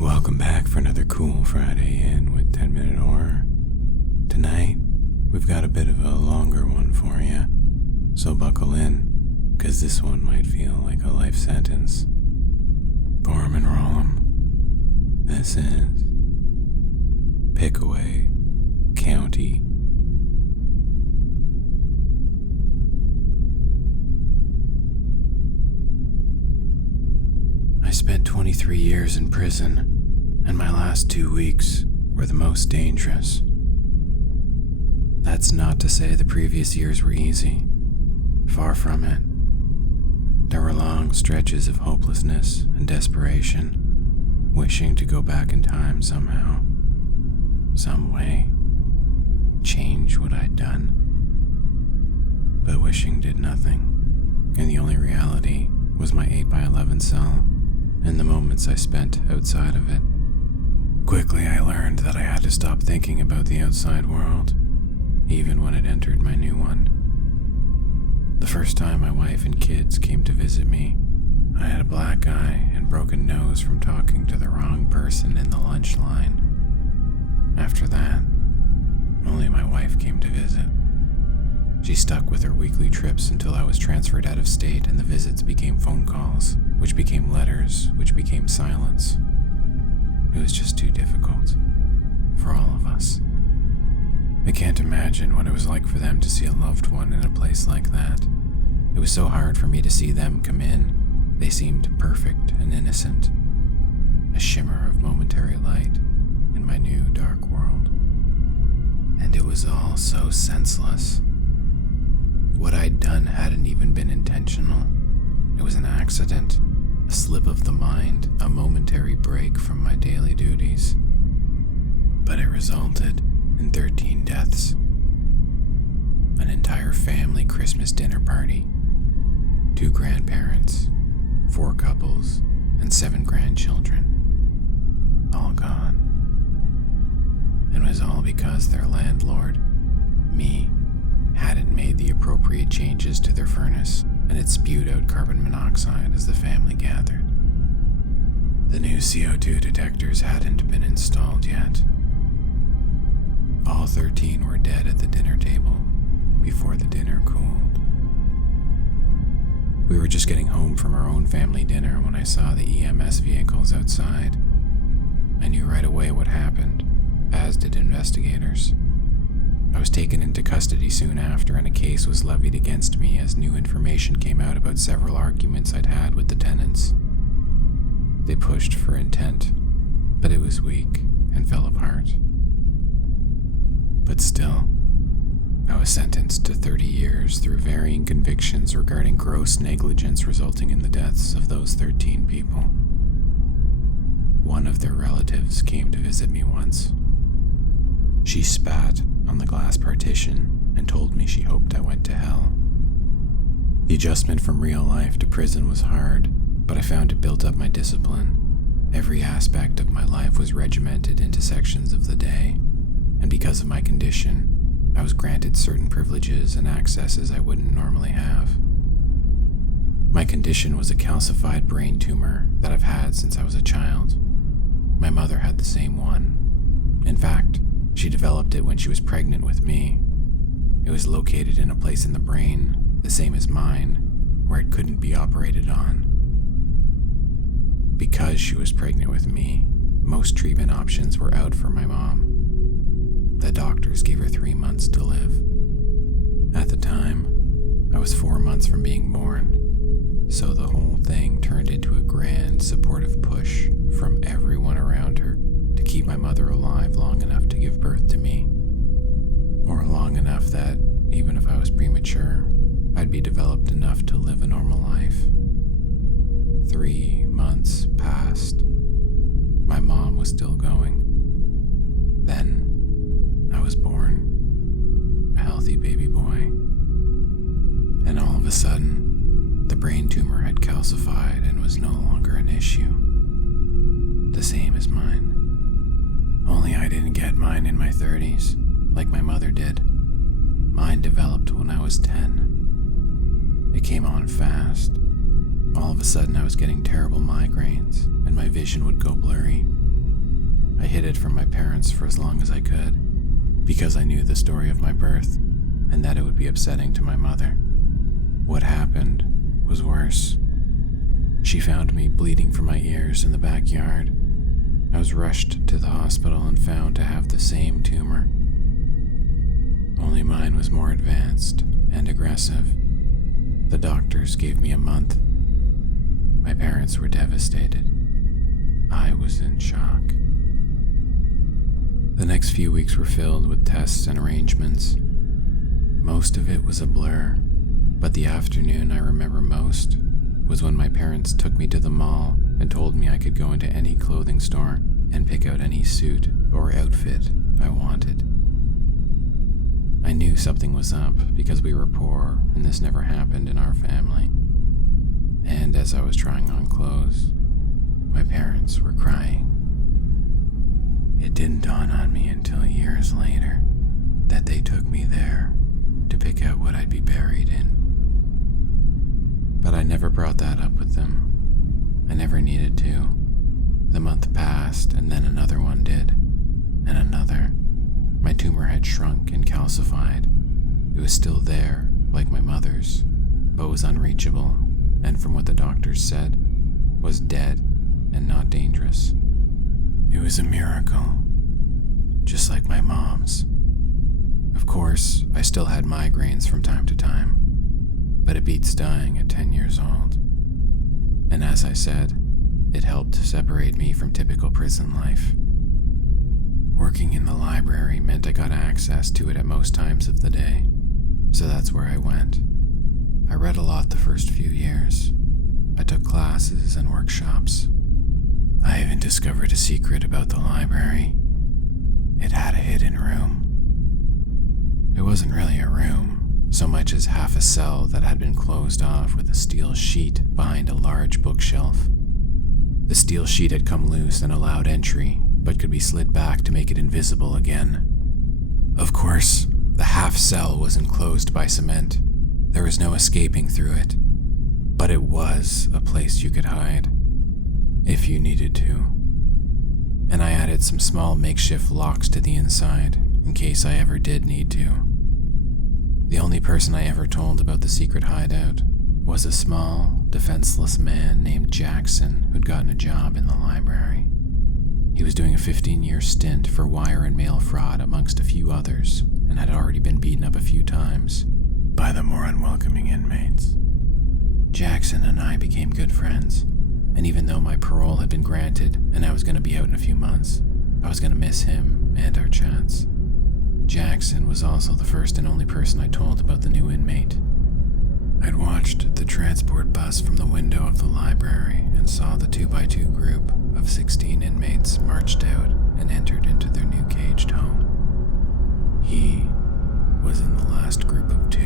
Welcome back for another cool Friday in with 10-Minute Horror. Tonight, we've got a bit of a longer one for you, so buckle in, cause this one might feel like a life sentence. Form and roll 'em. This is Pickaway County. I spent 23 years in prison, and my last 2 weeks were the most dangerous. That's not to say the previous years were easy. Far from it. There were long stretches of hopelessness and desperation, wishing to go back in time somehow, some way, change what I'd done. But wishing did nothing, and the only reality was my 8x11 cell and the moments I spent outside of it. Quickly I learned that I had to stop thinking about the outside world, even when it entered my new one. The first time my wife and kids came to visit me, I had a black eye and broken nose from talking to the wrong person in the lunch line. After that, only my wife came to visit. She stuck with her weekly trips until I was transferred out of state and the visits became phone calls, which became letters, which became silence. It was just too difficult for all of us. I can't imagine what it was like for them to see a loved one in a place like that. It was so hard for me to see them come in. They seemed perfect and innocent, a shimmer of momentary light in my new dark world. And it was all so senseless. What I'd done hadn't even been intentional. It was an accident, a slip of the mind, a momentary break from my daily duties. But it resulted in 13 deaths. An entire family Christmas dinner party. 2 grandparents, 4 couples, and 7 grandchildren. All gone. And it was all because their landlord, me, hadn't made the appropriate changes to their furnace, and it spewed out carbon monoxide as the family gathered. The new CO2 detectors hadn't been installed yet. All 13 were dead at the dinner table before the dinner cooled. We were just getting home from our own family dinner when I saw the EMS vehicles outside. I knew right away what happened, as did investigators. I was taken into custody soon after, and a case was levied against me as new information came out about several arguments I'd had with the tenants. They pushed for intent, but it was weak and fell apart. But still, I was sentenced to 30 years through varying convictions regarding gross negligence resulting in the deaths of those 13 people. One of their relatives came to visit me once. She spat on the glass partition and told me she hoped I went to hell. The adjustment from real life to prison was hard, but I found it built up my discipline. Every aspect of my life was regimented into sections of the day, and because of my condition, I was granted certain privileges and accesses I wouldn't normally have. My condition was a calcified brain tumor that I've had since I was a child. My mother had the same one. In fact, she developed it when she was pregnant with me. It was located in a place in the brain, the same as mine, where it couldn't be operated on. Because she was pregnant with me, most treatment options were out for my mom. The doctors gave her 3 months to live. At the time, I was 4 months from being born, so the whole thing turned into a grand supportive push from everyone around her to keep my mother alive long enough to give birth to me, or long enough that, even if I was premature, I'd be developed enough to live a normal life. 3 months passed. My mom was still going. Then, I was born, a healthy baby boy. And all of a sudden, the brain tumor had calcified and was no longer an issue. The same as mine. Only I didn't get mine in my 30s, like my mother did. Mine developed when I was 10. It came on fast. All of a sudden I was getting terrible migraines, and my vision would go blurry. I hid it from my parents for as long as I could, because I knew the story of my birth and that it would be upsetting to my mother. What happened was worse. She found me bleeding from my ears in the backyard. I was rushed to the hospital and found to have the same tumor. Only mine was more advanced and aggressive. The doctors gave me a month. My parents were devastated. I was in shock. The next few weeks were filled with tests and arrangements. Most of it was a blur, but the afternoon I remember most was when my parents took me to the mall and told me I could go into any clothing store and pick out any suit or outfit I wanted. I knew something was up because we were poor and this never happened in our family. And as I was trying on clothes, my parents were crying. It didn't dawn on me until years later that they took me there to pick out what I'd be buried in. But I never brought that up with them. I never needed to. The month passed, and then another one did, and another. My tumor had shrunk and calcified. It was still there, like my mother's, but was unreachable, and from what the doctors said, was dead and not dangerous. It was a miracle, just like my mom's. Of course, I still had migraines from time to time, but it beats dying at 10 years old. And as I said, it helped separate me from typical prison life. Working in the library meant I got access to it at most times of the day, so that's where I went. I read a lot the first few years. I took classes and workshops. I even discovered a secret about the library. It had a hidden room. It wasn't really a room, so much as half a cell that had been closed off with a steel sheet behind a large bookshelf. The steel sheet had come loose and allowed entry, but could be slid back to make it invisible again. Of course, the half cell was enclosed by cement. There was no escaping through it, but it was a place you could hide, if you needed to. And I added some small makeshift locks to the inside, in case I ever did need to. The only person I ever told about the secret hideout was a small, defenseless man named Jackson who'd gotten a job in the library. He was doing a 15-year stint for wire and mail fraud amongst a few others, and had already been beaten up a few times by the more unwelcoming inmates. Jackson and I became good friends, and even though my parole had been granted and I was going to be out in a few months, I was going to miss him and our chats. Jackson was also the first and only person I told about the new inmate. I'd watched the transport bus from the window of the library and saw the 2x2 group of 16 inmates marched out and entered into their new caged home. He was in the last group of 2,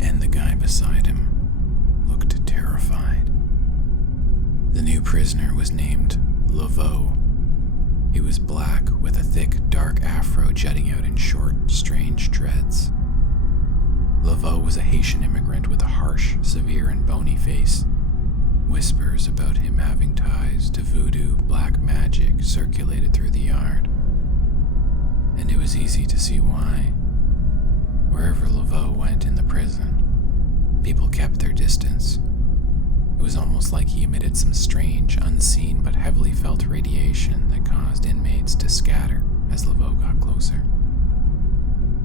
and the guy beside him looked terrified. The new prisoner was named Laveau. He was black with a thick, dark afro jutting out in short, strange dreads. Laveau was a Haitian immigrant with a harsh, severe, and bony face. Whispers about him having ties to voodoo black magic circulated through the yard, and it was easy to see why. Wherever Laveau went in the prison, people kept their distance. It was almost like he emitted some strange, unseen but heavily felt radiation that caused inmates to scatter as Laveau got closer.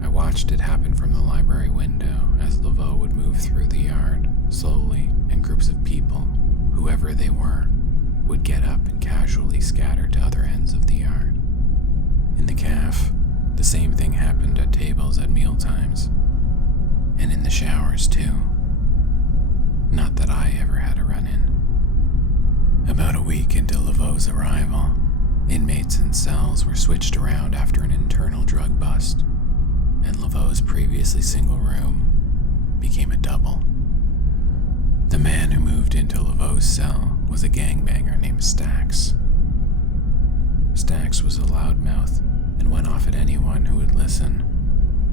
I watched it happen from the library window as Laveau would move through the yard, slowly, and groups of people, whoever they were, would get up and casually scatter to other ends of the yard. In the caf, the same thing happened at tables at mealtimes, and in the showers too. Not that I ever had a run-in. About a week into Laveau's arrival, inmates in cells were switched around after an internal drug bust, and Laveau's previously single room became a double. The man who moved into Laveau's cell was a gangbanger named Stax. Stax was a loudmouth and went off at anyone who would listen.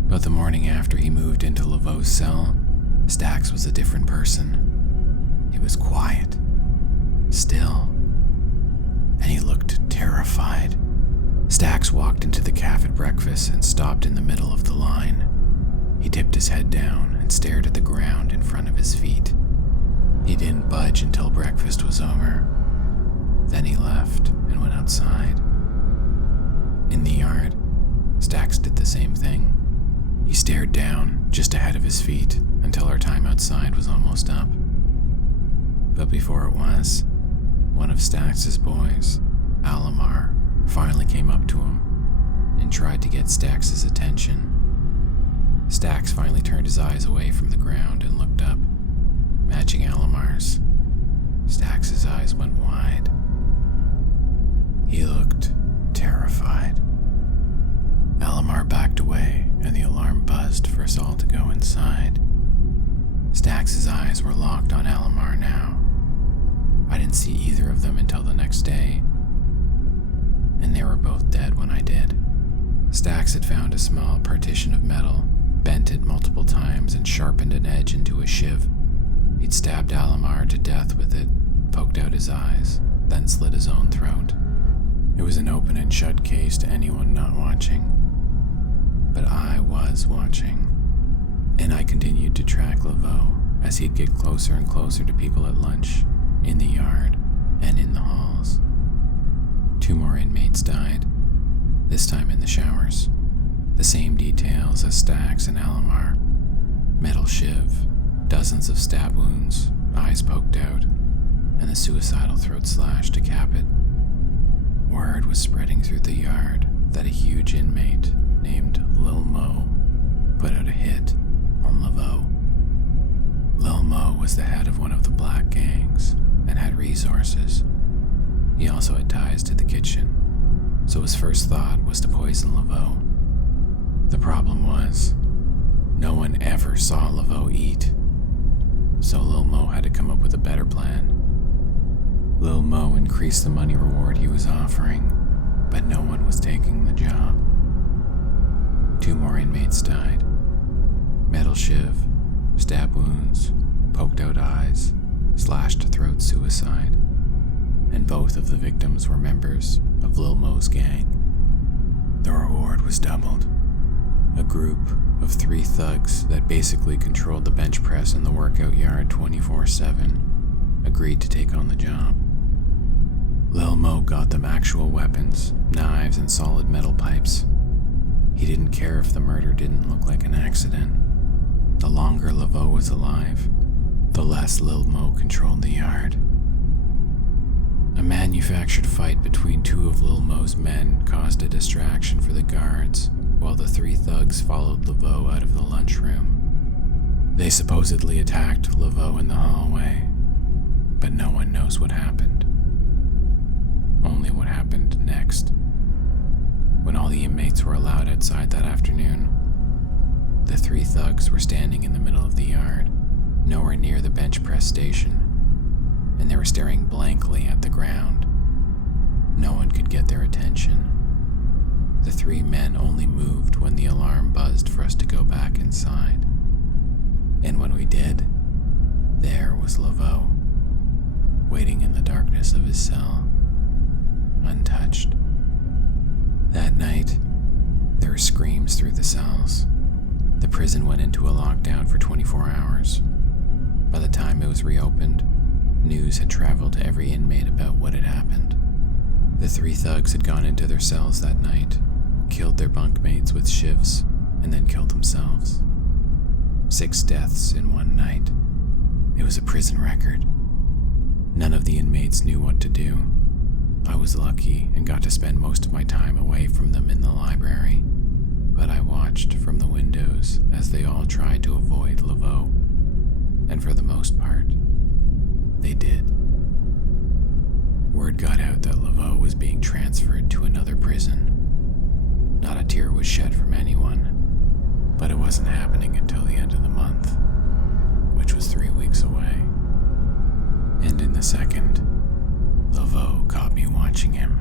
But the morning after he moved into Laveau's cell, Stax was a different person. He was quiet, still, and he looked terrified. Stax walked into the cafe at breakfast and stopped in the middle of the line. He dipped his head down and stared at the ground in front of his feet. He didn't budge until breakfast was over. Then he left and went outside. In the yard, Stax did the same thing. He stared down just ahead of his feet until our time outside was almost up. But before it was, one of Stax's boys, Alamar, finally came up to him and tried to get Stax's attention. Stax finally turned his eyes away from the ground and looked up, matching Alamar's. Stax's eyes went wide. He looked terrified. Alamar backed away and the alarm buzzed for us all to go inside. Stax's eyes were locked on Alamar now. I didn't see either of them until the next day, and they were both dead when I did. Stax had found a small partition of metal, bent it multiple times, and sharpened an edge into a shiv. He'd stabbed Alamar to death with it, poked out his eyes, then slit his own throat. It was an open and shut case to anyone not watching. But I was watching, and I continued to track Laveau as he'd get closer and closer to people at lunch, in the yard, and in the halls. 2 more inmates died, this time in the showers. The same details as Stax and Alamar. Metal shiv, dozens of stab wounds, eyes poked out, and the suicidal throat slash to cap it. Word was spreading through the yard that a huge inmate named Lil Mo put out a hit on Laveau. Lil Mo was the head of one of the black gangs and had resources. He also had ties to the kitchen, so his first thought was to poison Laveau. The problem was, no one ever saw Laveau eat, so Lil Mo had to come up with a better plan. Lil Mo increased the money reward he was offering, but no one was taking the job. 2 more inmates died. Metal shiv, stab wounds, poked out eyes, slashed throat suicide, and both of the victims were members of Lil Mo's gang. The reward was doubled. A group of 3 thugs that basically controlled the bench press in the workout yard 24/7 agreed to take on the job. Lil Mo got them actual weapons, knives, and solid metal pipes. He didn't care if the murder didn't look like an accident. The longer Laveau was alive, the less Lil Mo controlled the yard. A manufactured fight between 2 of Lil Mo's men caused a distraction for the guards, while the 3 thugs followed Laveau out of the lunchroom. They supposedly attacked Laveau in the hallway, but no one knows what happened. Only what happened next. When all the inmates were allowed outside that afternoon, the 3 thugs were standing in the middle of the yard, nowhere near the bench press station, and they were staring blankly at the ground. No one could get their attention. The 3 men only moved when the alarm buzzed for us to go back inside. And when we did, there was Laveau, waiting in the darkness of his cell, untouched. That night, there were screams through the cells. The prison went into a lockdown for 24 hours. By the time it was reopened, news had traveled to every inmate about what had happened. The 3 thugs had gone into their cells that night, killed their bunkmates with shivs, and then killed themselves. 6 deaths in one night. It was a prison record. None of the inmates knew what to do. I was lucky and got to spend most of my time away from them in the library, but I watched from the windows as they all tried to avoid Laveau, and for the most part, they did. Word got out that Laveau was being transferred to another prison. Not a tear was shed from anyone, but it wasn't happening until the end of the month, which was 3 weeks away. And in the second, Laveau caught me watching him.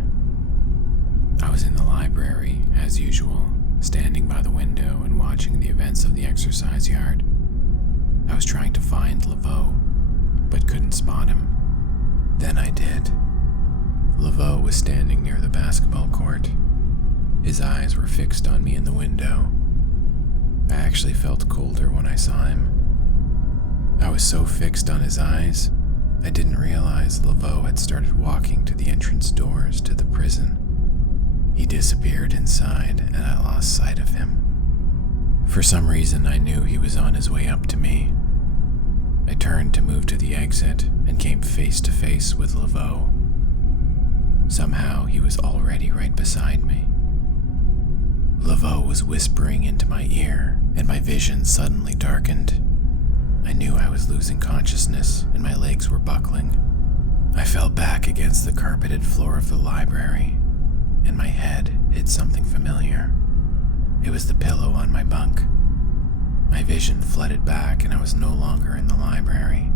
I was in the library, as usual, standing by the window and watching the events of the exercise yard. I was trying to find Laveau, but couldn't spot him. Then I did. Laveau was standing near the basketball court, His eyes were fixed on me in the window. I actually felt colder when I saw him. I was so fixed on his eyes, I didn't realize Laveau had started walking to the entrance doors to the prison. He disappeared inside, and I lost sight of him. For some reason, I knew he was on his way up to me. I turned to move to the exit and came face to face with Laveau. Somehow, he was already right beside me. Laveau was whispering into my ear, and my vision suddenly darkened. I knew I was losing consciousness, and my legs were buckling. I fell back against the carpeted floor of the library, and my head hit something familiar. It was the pillow on my bunk. My vision flooded back, and I was no longer in the library.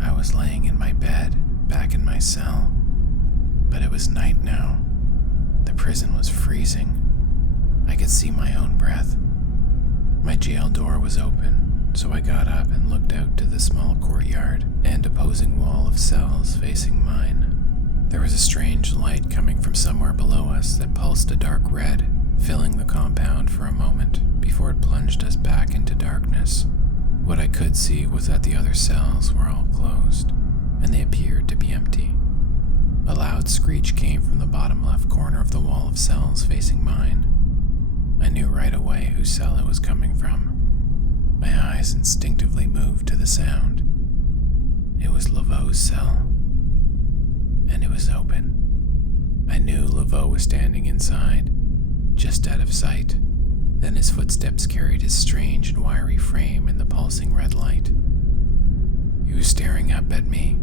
I was laying in my bed, back in my cell. But it was night now. The prison was freezing. I could see my own breath. My jail door was open, so I got up and looked out to the small courtyard and opposing wall of cells facing mine. There was a strange light coming from somewhere below us that pulsed a dark red, filling the compound for a moment before it plunged us back into darkness. What I could see was that the other cells were all closed, and they appeared to be empty. A loud screech came from the bottom left corner of the wall of cells facing mine. I knew right away whose cell it was coming from. My eyes instinctively moved to the sound. It was Laveau's cell, and it was open. I knew Laveau was standing inside, just out of sight. Then his footsteps carried his strange and wiry frame in the pulsing red light. He was staring up at me.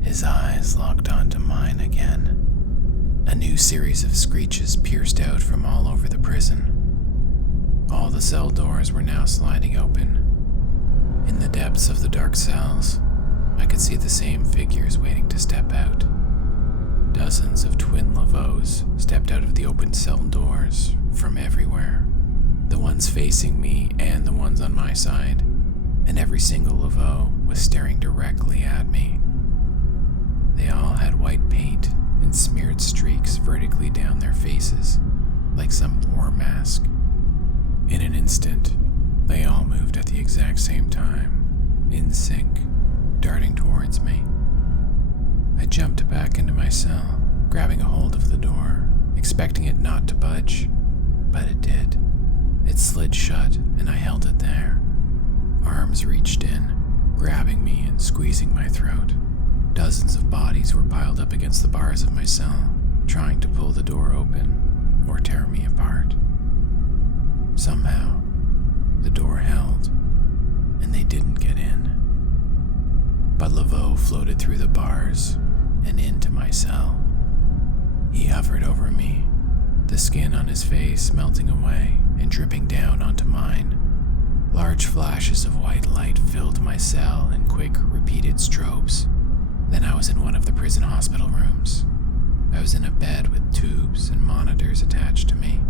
His eyes locked onto mine again. A new series of screeches pierced out from all over the prison. All the cell doors were now sliding open. In the depths of the dark cells, I could see the same figures waiting to step out. Dozens of twin Laveaus stepped out of the open cell doors from everywhere. The ones facing me and the ones on my side, and every single Laveau was staring directly at me. They all had white paint and smeared streaks vertically down their faces, like some war mask. In an instant, they all moved at the exact same time, in sync, darting towards me. I jumped back into my cell, grabbing a hold of the door, expecting it not to budge, but it did. It slid shut, and I held it there. Arms reached in, grabbing me and squeezing my throat. Dozens of bodies were piled up against the bars of my cell, trying to pull the door open or tear me apart. Somehow, the door held, and they didn't get in. But Laveau floated through the bars and into my cell. He hovered over me, the skin on his face melting away and dripping down onto mine. Large flashes of white light filled my cell in quick, repeated strobes. Then I was in one of the prison hospital rooms. I was in a bed with tubes and monitors attached to me.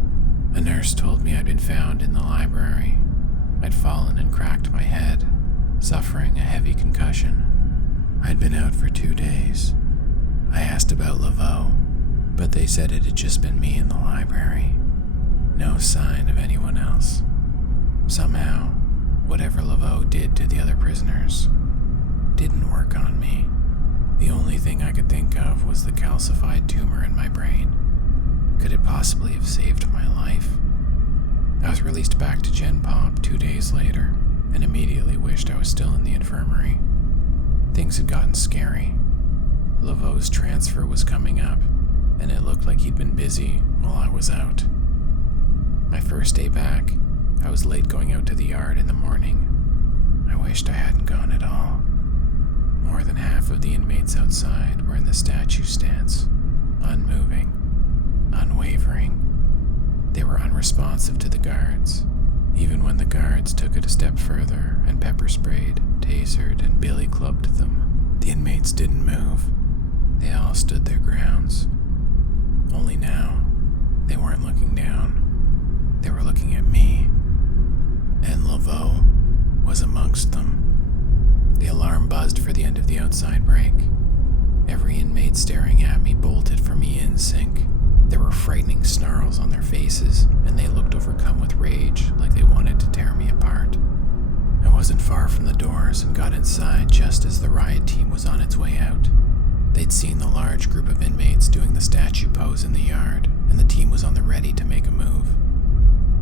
A nurse told me I'd been found in the library. I'd fallen and cracked my head, suffering a heavy concussion. I'd been out for 2 days. I asked about Laveau, but they said it had just been me in the library. No sign of anyone else. Somehow, whatever Laveau did to the other prisoners didn't work on me. The only thing I could think of was the calcified tumor in my brain. Could it possibly have saved my life? I was released back to Gen Pop 2 days later, and immediately wished I was still in the infirmary. Things had gotten scary. Laveau's transfer was coming up, and it looked like he'd been busy while I was out. My first day back, I was late going out to the yard in the morning. I wished I hadn't gone at all. More than half of the inmates outside were in the statue stance, unmoving, unwavering. They were unresponsive to the guards, even when the guards took it a step further and pepper sprayed, tasered, and billy clubbed them. The inmates didn't move. They all stood their grounds. Only now, they weren't looking down. They were looking at me, and Laveau was amongst them. The alarm buzzed for the end of the outside break. Every inmate staring at me bolted for me in sync. There were frightening big snarls on their faces, and they looked overcome with rage, like they wanted to tear me apart. I wasn't far from the doors and got inside just as the riot team was on its way out. They'd seen the large group of inmates doing the statue pose in the yard, and the team was on the ready to make a move.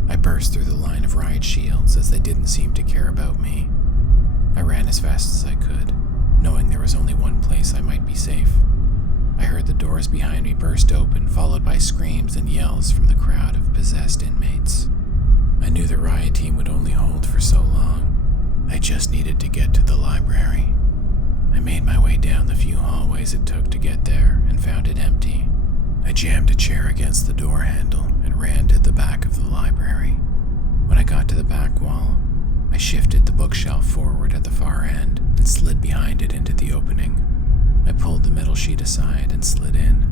I burst through the line of riot shields as they didn't seem to care about me. I ran as fast as I could, knowing there was only one place I might be safe. I heard the doors behind me burst open, followed by screams and yells from the crowd of possessed inmates. I knew the riot team would only hold for so long. I just needed to get to the library. I made my way down the few hallways it took to get there and found it empty. I jammed a chair against the door handle and ran to the back of the library. When I got to the back wall, I shifted the bookshelf forward at the far end and slid behind it into the opening. I pulled the metal sheet aside and slid in.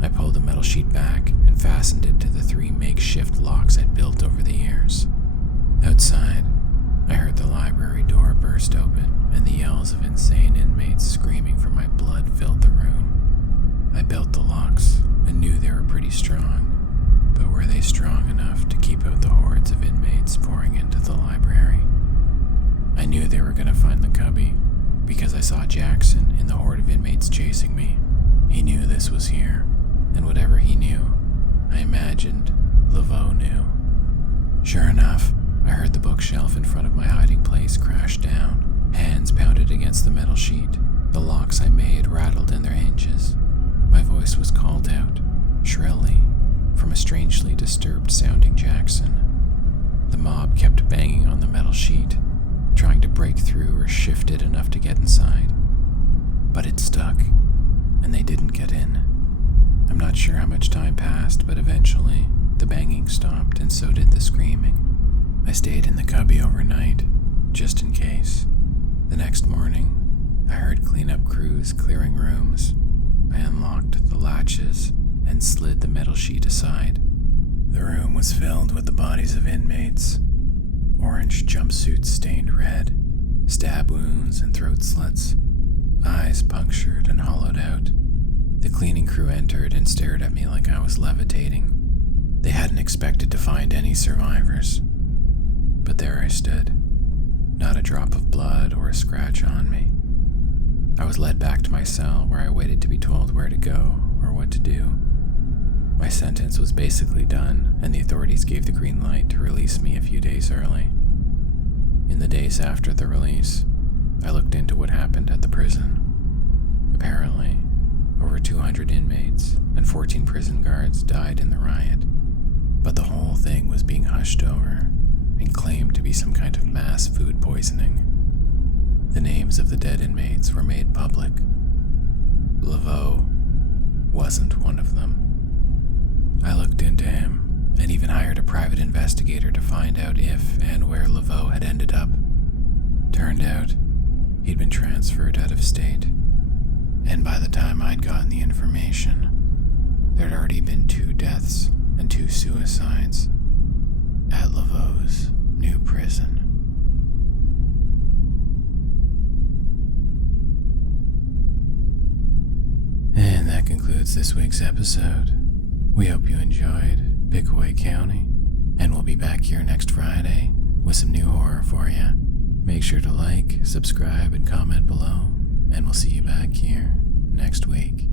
I pulled the metal sheet back and fastened it to the 3 makeshift locks I'd built over the years. Outside, I heard the library door burst open and the yells of insane inmates screaming for my blood filled the room. I built the locks and knew they were pretty strong, but were they strong enough to keep out the hordes of inmates pouring into the library? I knew they were going to find the cubby because I saw Jackson in the horde of inmates chasing me. He knew this was here, and whatever he knew, I imagined Laveau knew. Sure enough, I heard the bookshelf in front of my hiding place crash down. Hands pounded against the metal sheet. The locks I made rattled in their hinges. My voice was called out, shrilly, from a strangely disturbed-sounding Jackson. The mob kept banging on the metal sheet, trying to break through or shift it enough to get inside. But it stuck, and they didn't get in. I'm not sure how much time passed, but eventually, the banging stopped and so did the screaming. I stayed in the cubby overnight, just in case. The next morning, I heard cleanup crews clearing rooms. I unlocked the latches and slid the metal sheet aside. The room was filled with the bodies of inmates. Orange jumpsuits stained red, stab wounds and throat slits, eyes punctured and hollowed out. The cleaning crew entered and stared at me like I was levitating. They hadn't expected to find any survivors. But there I stood, not a drop of blood or a scratch on me. I was led back to my cell where I waited to be told where to go or what to do. My sentence was basically done, and the authorities gave the green light to release me a few days early. In the days after the release, I looked into what happened at the prison. Apparently, over 200 inmates and 14 prison guards died in the riot, but the whole thing was being hushed over and claimed to be some kind of mass food poisoning. The names of the dead inmates were made public. Laveau wasn't one of them. I looked into him and even hired a private investigator to find out if and where Laveau had ended up. Turned out, he'd been transferred out of state, and by the time I'd gotten the information, there'd already been 2 deaths and 2 suicides at Laveau's new prison. And that concludes this week's episode. We hope you enjoyed Pickaway County, and we'll be back here next Friday with some new horror for you. Make sure to like, subscribe, and comment below, and we'll see you back here next week.